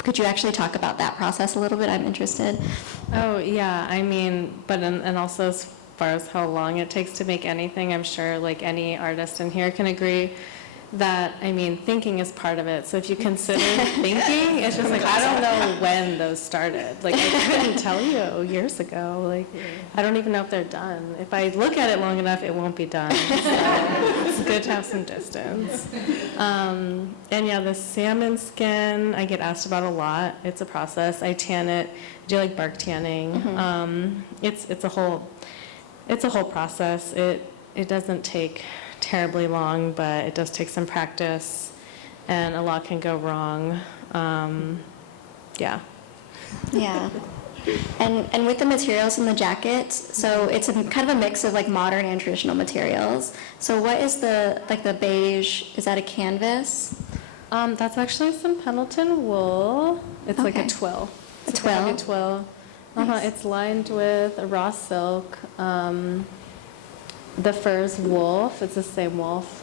Could you actually talk about that process a little bit? I'm interested. Oh, yeah, and also as far as how long it takes to make anything, I'm sure like any artist in here can agree, that, I mean, thinking is part of it. So if you consider thinking, it's just like, I don't know when those started. Like, I couldn't tell you years ago. Like, I don't even know if they're done. If I look at it long enough, it won't be done. So it's good to have some distance. And yeah, the salmon skin, I get asked about a lot. It's a process. I tan it. I do like bark tanning. It's a whole process. It doesn't take terribly long, but it does take some practice, and a lot can go wrong. Yeah. Yeah. And with the materials in the jackets, so it's kind of a mix of like modern and traditional materials. So what is the beige, is that a canvas? That's actually some Pendleton wool. It's like a Okay. twill. A It's kind of twill? a twill. Nice. It's lined with a raw silk. The fur is wolf. It's the same wolf.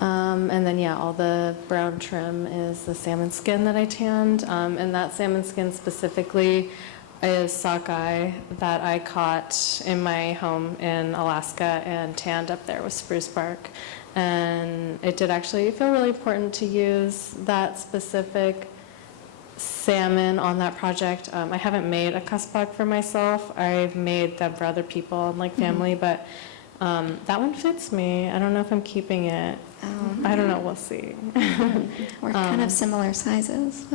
And then, yeah, all the brown trim is the salmon skin that I tanned. And that salmon skin specifically is sockeye that I caught in my home in Alaska and tanned up there with spruce bark. And it did actually feel really important to use that specific salmon on that project. I haven't made a cuspak for myself. I've made them for other people and like family, but that one fits me. I don't know if I'm keeping it. I don't know. We'll see. We're kind of similar sizes.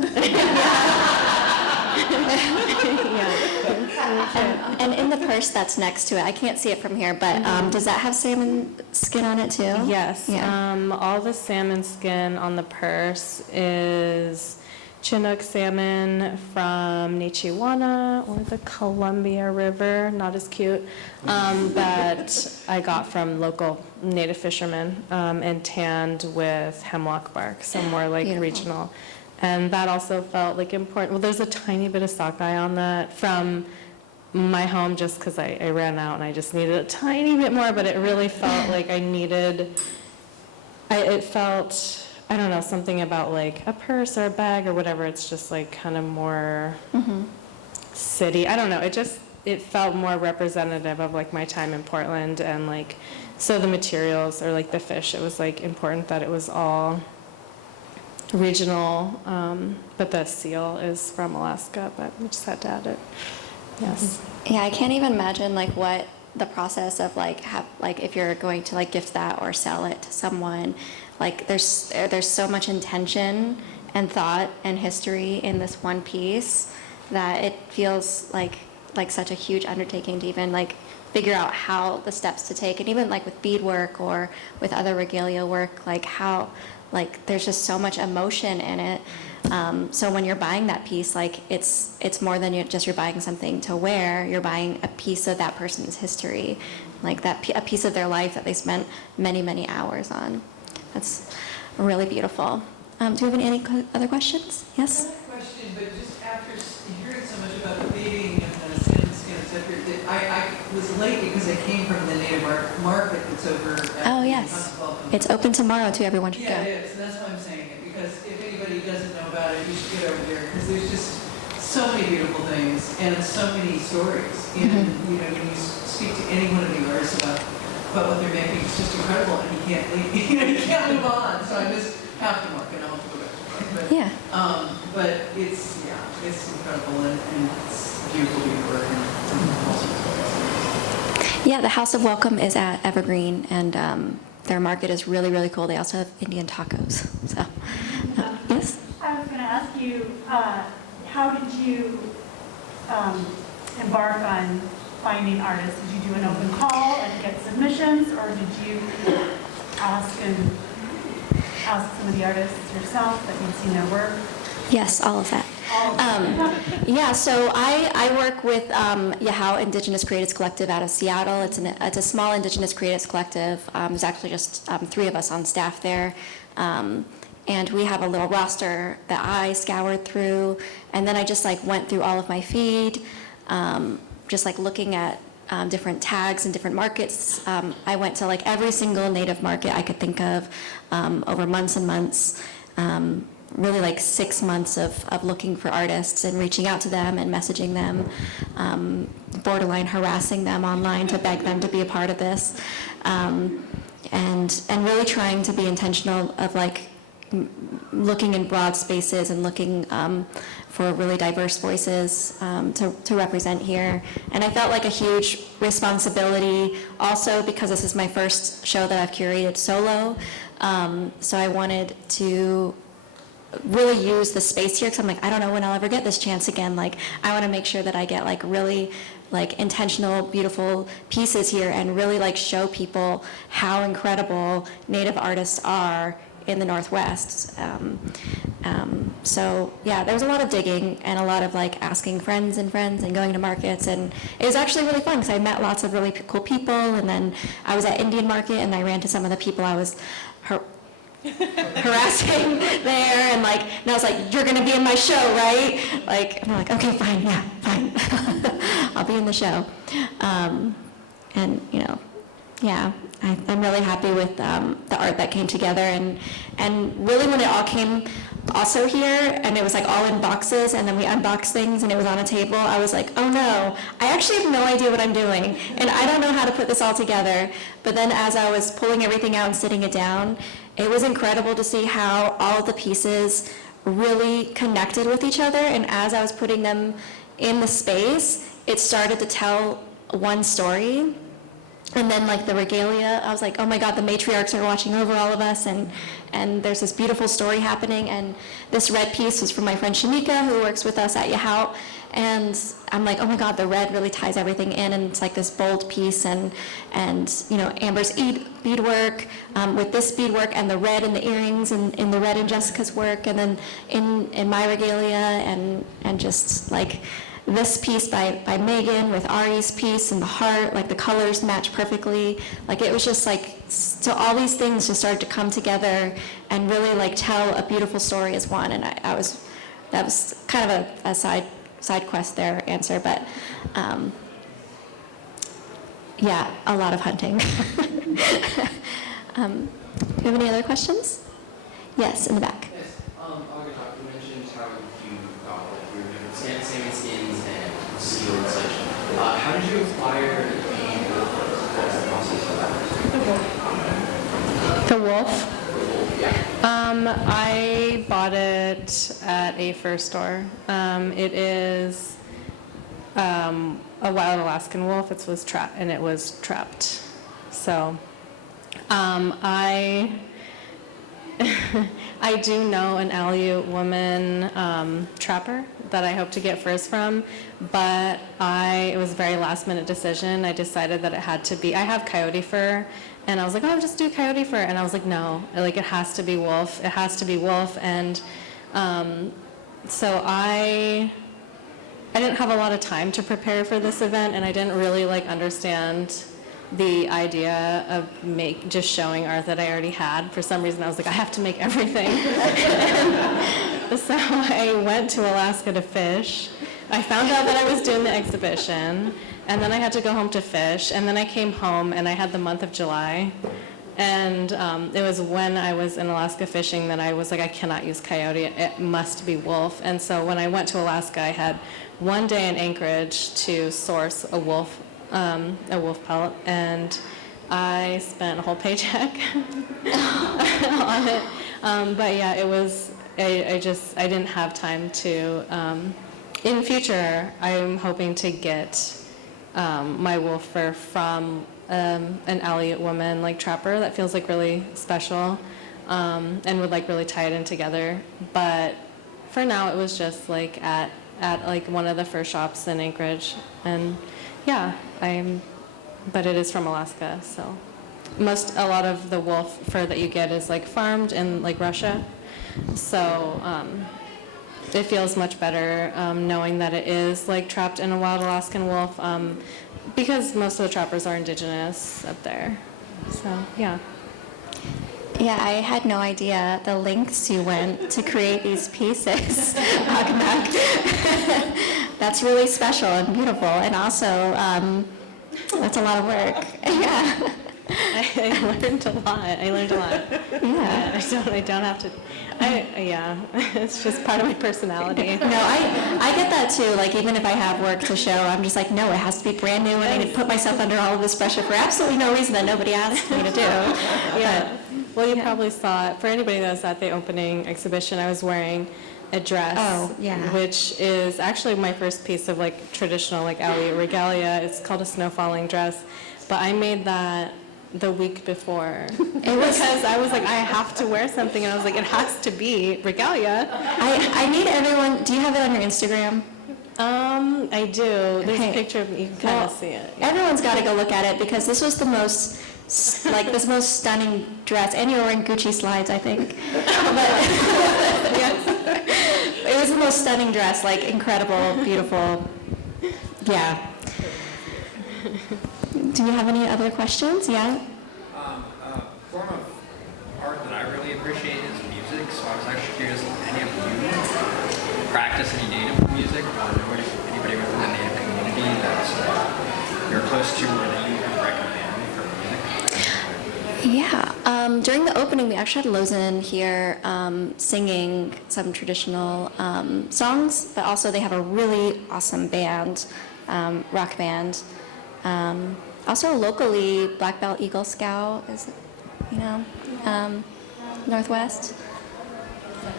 Yeah. And in the purse that's next to it, I can't see it from here, but does that have salmon skin on it too? Yes. Yeah. All the salmon skin on the purse is Chinook salmon from Nichiwana or the Columbia River, not as cute, that I got from local native fishermen and tanned with hemlock bark, so more like Beautiful. regional. And that also felt like important. Well, there's a tiny bit of sockeye on that from my home just because I ran out and I just needed a tiny bit more, but it really felt like I needed, it felt, I don't know, something about like a purse or a bag or whatever. It's just like kind of more city. I don't know. It felt more representative of like my time in Portland, and like, so the materials or like the fish, it was like important that it was all regional, but the seal is from Alaska, but we just had to add it. Yes. Yeah, I can't even imagine like what the process of like if you're going to like gift that or sell it to someone, like there's so much intention and thought and history in this one piece that it feels like such a huge undertaking to even like figure out how the steps to take, and even like with beadwork or with other regalia work, like how like there's just so much emotion in it. So when you're buying that piece, like it's more than you're buying something to wear. You're buying a piece of that person's history, like a piece of their life that they spent many, many hours on. That's really beautiful. Do you have any other questions? Yes? I have a question, but just after hearing so much about the beading and the skin, etc., I was late because I came from the native art market that's over at Oh, yes. Welcome. It's open tomorrow too. Everyone should Yeah, go. it is, and that's why I'm saying it, because if anybody doesn't know about it, you should get over there, because there's just so many beautiful things and so many stories. And, you know, when you speak to any one of the artists about what they're making, it's just incredible, and you can't leave, you can't move on. So I missed half the market, I'll have to go back to the market. Yeah. But it's incredible, and it's beautiful work, and also. Yeah, the House of Welcome is at Evergreen, and their market is really, really cool. They also have Indian tacos. So, yes? I was going to ask you, how did you embark on finding artists? Did you do an open call and get submissions, or did you ask some of the artists yourself that you'd seen their work? Yes, all of that. Yeah, so I work with Yahao Indigenous Creatives Collective out of Seattle. It's a small Indigenous Creatives Collective. There's actually just 3 of us on staff there. And we have a little roster that I scoured through, and then I just like went through all of my feed, just like looking at different tags in different markets. I went to like every single native market I could think of over months and months. Really like 6 months of looking for artists and reaching out to them and messaging them, borderline harassing them online to beg them to be a part of this. and really trying to be intentional of like looking in broad spaces and looking for really diverse voices to represent here. And I felt like a huge responsibility also because this is my first show that I've curated solo. So I wanted to really use the space here because I'm like, I don't know when I'll ever get this chance again. Like, I want to make sure that I get like really like intentional, beautiful pieces here and really like show people how incredible Native artists are in the Northwest. So yeah, there was a lot of digging and a lot of like asking friends and going to markets, and it was actually really fun because I met lots of really cool people, and then I was at Indian Market and I ran to some of the people I was harassing there, and I was like, you're gonna be in my show, right? Like, and they're like, okay, fine, yeah, fine. I'll be in the show. And you know, yeah, I'm really happy with the art that came together, and really when it all came also here, and it was like all in boxes, and then we unboxed things, and it was on a table, I was like, oh no, I actually have no idea what I'm doing, and I don't know how to put this all together. But then as I was pulling everything out and sitting it down, it was incredible to see how all of the pieces really connected with each other, and as I was putting them in the space, it started to tell one story. And then like the regalia, I was like, oh my God, the matriarchs are watching over all of us, and there's this beautiful story happening. And this red piece was from my friend Shamika, who works with us at Yahout. And I'm like, oh my God, the red really ties everything in, and it's like this bold piece, and you know, Amber's beadwork with this beadwork, and the red in the earrings, and in the red in Jessica's work, and then in my regalia, and just like this piece by Megan with Arie's piece and the heart, like the colors match perfectly. Like it was just like, so all these things just started to come together and really like tell a beautiful story as one. And that was kind of a side quest there answer, but yeah, a lot of hunting. Do you have any other questions? Yes, in the back. Yes, Aganaq, you mentioned how you got like your different salmon skins and seal and such. How did you acquire the wolf? What was the process of that? The wolf? I bought it at a fur store. It is a wild Alaskan wolf. It was trapped. So I do know an Aleut woman trapper that I hope to get furs from, but it was a very last minute decision. I decided that it had to be, I have coyote fur, and I was like, oh, I'll just do coyote fur, and I was like, no, like it has to be wolf. It has to be wolf, and so I didn't have a lot of time to prepare for this event, and I didn't really like understand the idea of just showing art that I already had. For some reason, I was like, I have to make everything. So I went to Alaska to fish. I found out that I was doing the exhibition, and then I had to go home to fish, and then I came home, and I had the month of July. And it was when I was in Alaska fishing that I was like, I cannot use coyote, it must be wolf. And so when I went to Alaska, I had one day in Anchorage to source a wolf pellet, and I spent a whole paycheck on it. But yeah, it was, I didn't have time to, in future, I'm hoping to get my wolf fur from an Aleut woman, like trapper, that feels like really special, and would like really tie it in together. But for now, it was just like at like one of the fur shops in Anchorage, and yeah, but it is from Alaska, so a lot of the wolf fur that you get is like farmed in like Russia, so it feels much better knowing that it is like trapped in a wild Alaskan wolf, because most of the trappers are indigenous up there, so yeah. Yeah, I had no idea the lengths you went to create these pieces, Aganaq. That's really special and beautiful, and also that's a lot of work. Yeah. I learned a lot. Yeah. I don't have to, yeah, it's just part of my personality. No, I get that too. Like, even if I have work to show, I'm just like, no, it has to be brand new, and I need to put myself under all of this pressure for absolutely no reason that nobody asked me to do. Yeah. Well, you probably saw it. For anybody that was at the opening exhibition, I was wearing a dress, Oh, yeah. which is actually my first piece of like traditional like Alie regalia. It's called a snow falling dress, but I made that the week before because I was like, I have to wear something, and I was like, it has to be regalia. I need everyone. Do you have it on your Instagram? I do. There's Okay. a picture of it. You can kind of see it. Yeah. Everyone's got to go look at it because this was the most, like, this most stunning dress, and you were wearing Gucci slides, I think. But it was the most stunning dress, like incredible, beautiful. Yeah. Do you have any other questions? Yeah. A form of art that I really appreciate is music. So I was actually curious if any of you practice any Native music, or anybody within the Native community that's you're close to or that you would recommend for music? Yeah. During the opening, we actually had Lozen here singing some traditional songs, but also they have a really awesome band, rock band. Also locally, Black Belt Eagle Scout is, Northwest.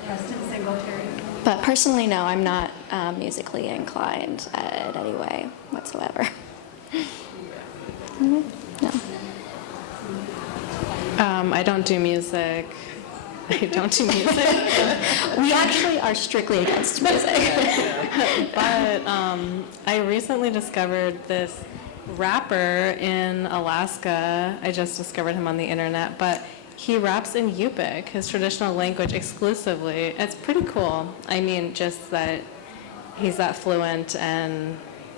Preston Singletary. But personally, no, I'm not musically inclined in any way whatsoever. No. I don't do music. We actually are strictly against music. But I recently discovered this rapper in Alaska. I just discovered him on the internet, but he raps in Yupik, his traditional language, exclusively. It's pretty cool. I mean, just that he's that fluent, and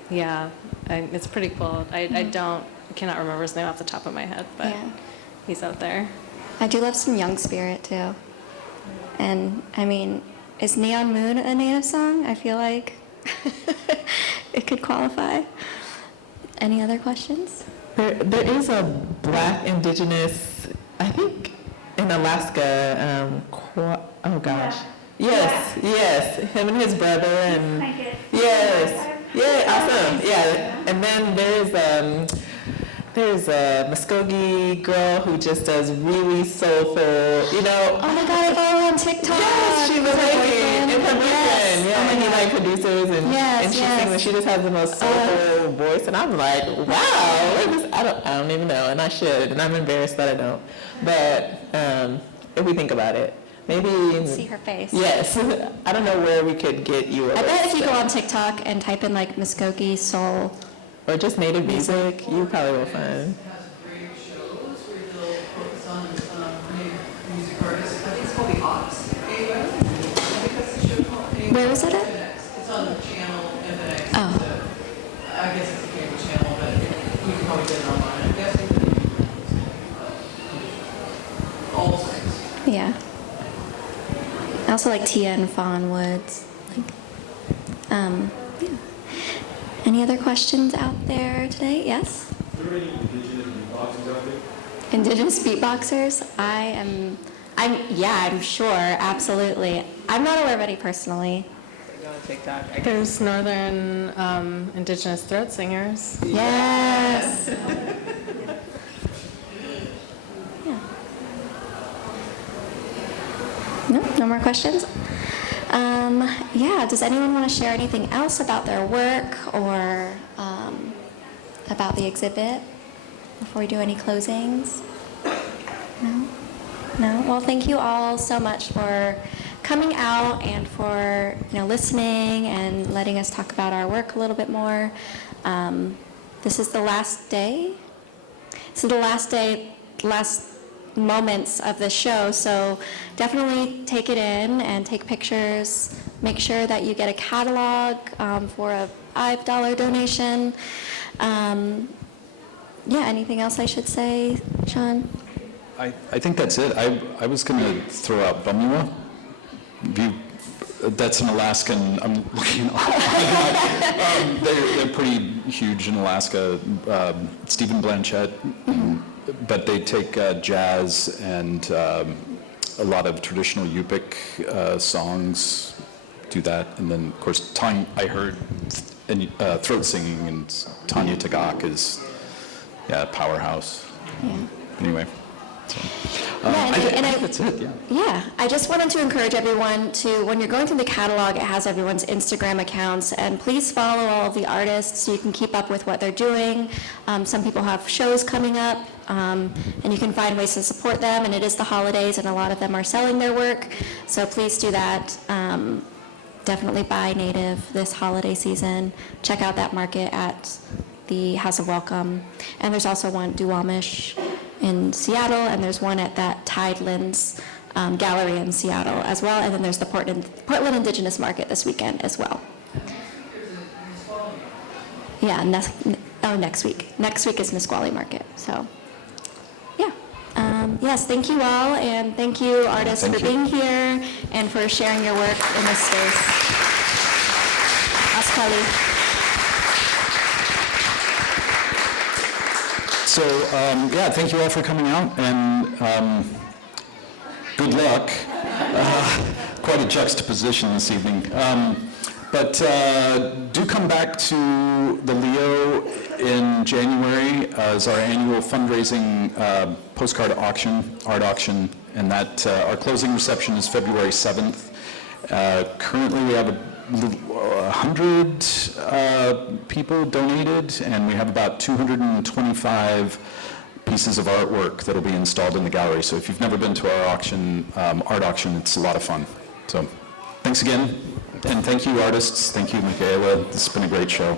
yeah, it's pretty cool. I cannot remember his name off the top of my head, but Yeah. he's out there. I do love some Young Spirit too. And I mean, is Neon Moon a Native song? I feel like it could qualify. Any other questions? There is a Black Indigenous, I think, in Alaska. Oh gosh, yes, him and his brother, and awesome, yeah. And then there's a Muskogee girl who just does really soulful, Oh my God, I follow her on TikTok. Yes, she's amazing. And her boyfriend, yeah, and he like produces and she sings, and she just has the most soulful voice, and I'm like, wow, I don't even know, and I should, and I'm embarrassed that I don't. But if we think about it, maybe See her face. Yes, I don't know where we could get you. I bet if you go on TikTok and type in like Muskogee soul or just Native music, you probably will find. Has great shows where they'll focus on Native music artists. I think it's called the Ox. I think that's the show called. Where is it at? It's on the channel FNX. Oh. So I guess it's a cable channel, but you can probably get it online. I'm guessing all things. Yeah. I also like Tia and Fawn Woods. Yeah. Any other questions out there today? Yes? Are there any indigenous beatboxers out there? Indigenous beatboxers? I'm sure, absolutely. I'm not aware of any personally. There's Northern Indigenous throat singers. Yes. Yeah. No more questions? Does anyone want to share anything else about their work or about the exhibit before we do any closings? No? Well, thank you all so much for coming out and for listening and letting us talk about our work a little bit more. This is the last day. So the last moments of the show, so definitely take it in and take pictures. Make sure that you get a catalog for a $5 donation. Anything else I should say, Sean? I think that's it. I was going to throw out Bumua. That's an Alaskan, I'm looking, they're pretty huge in Alaska. Stephen Blanchett, but they take jazz and a lot of traditional Yupik songs, do that. And then, of course, I heard throat singing, and Tanya Tagaq is, powerhouse. Yeah. Anyway. So, Yeah, I think that's it, yeah. Yeah, I just wanted to encourage everyone to, when you're going through the catalog, it has everyone's Instagram accounts, and please follow all of the artists so you can keep up with what they're doing. Some people have shows coming up, and you can find ways to support them, and it is the holidays, and a lot of them are selling their work, so please do that. Definitely buy native this holiday season. Check out that market at the House of Welcome, and there's also one, Duwamish, in Seattle, and there's one at that Tidelands gallery in Seattle as well, and then there's the Portland Indigenous Market this weekend as well. Yeah, next week. Next week is Nisqually Market, so, yeah. Yes, thank you all, and thank you, artists, for being here and for sharing your work in this space. Ascali. So, thank you all for coming out, and good luck. Quite a juxtaposition this evening. But do come back to the Leo in January as our annual fundraising postcard auction, art auction, and that our closing reception is February 7th. Currently, we have 100 people donated, and we have about 225 pieces of artwork that will be installed in the gallery. So if you've never been to our auction, art auction, it's a lot of fun. So thanks again, and thank you, artists. Thank you, Mikaela. This has been a great show.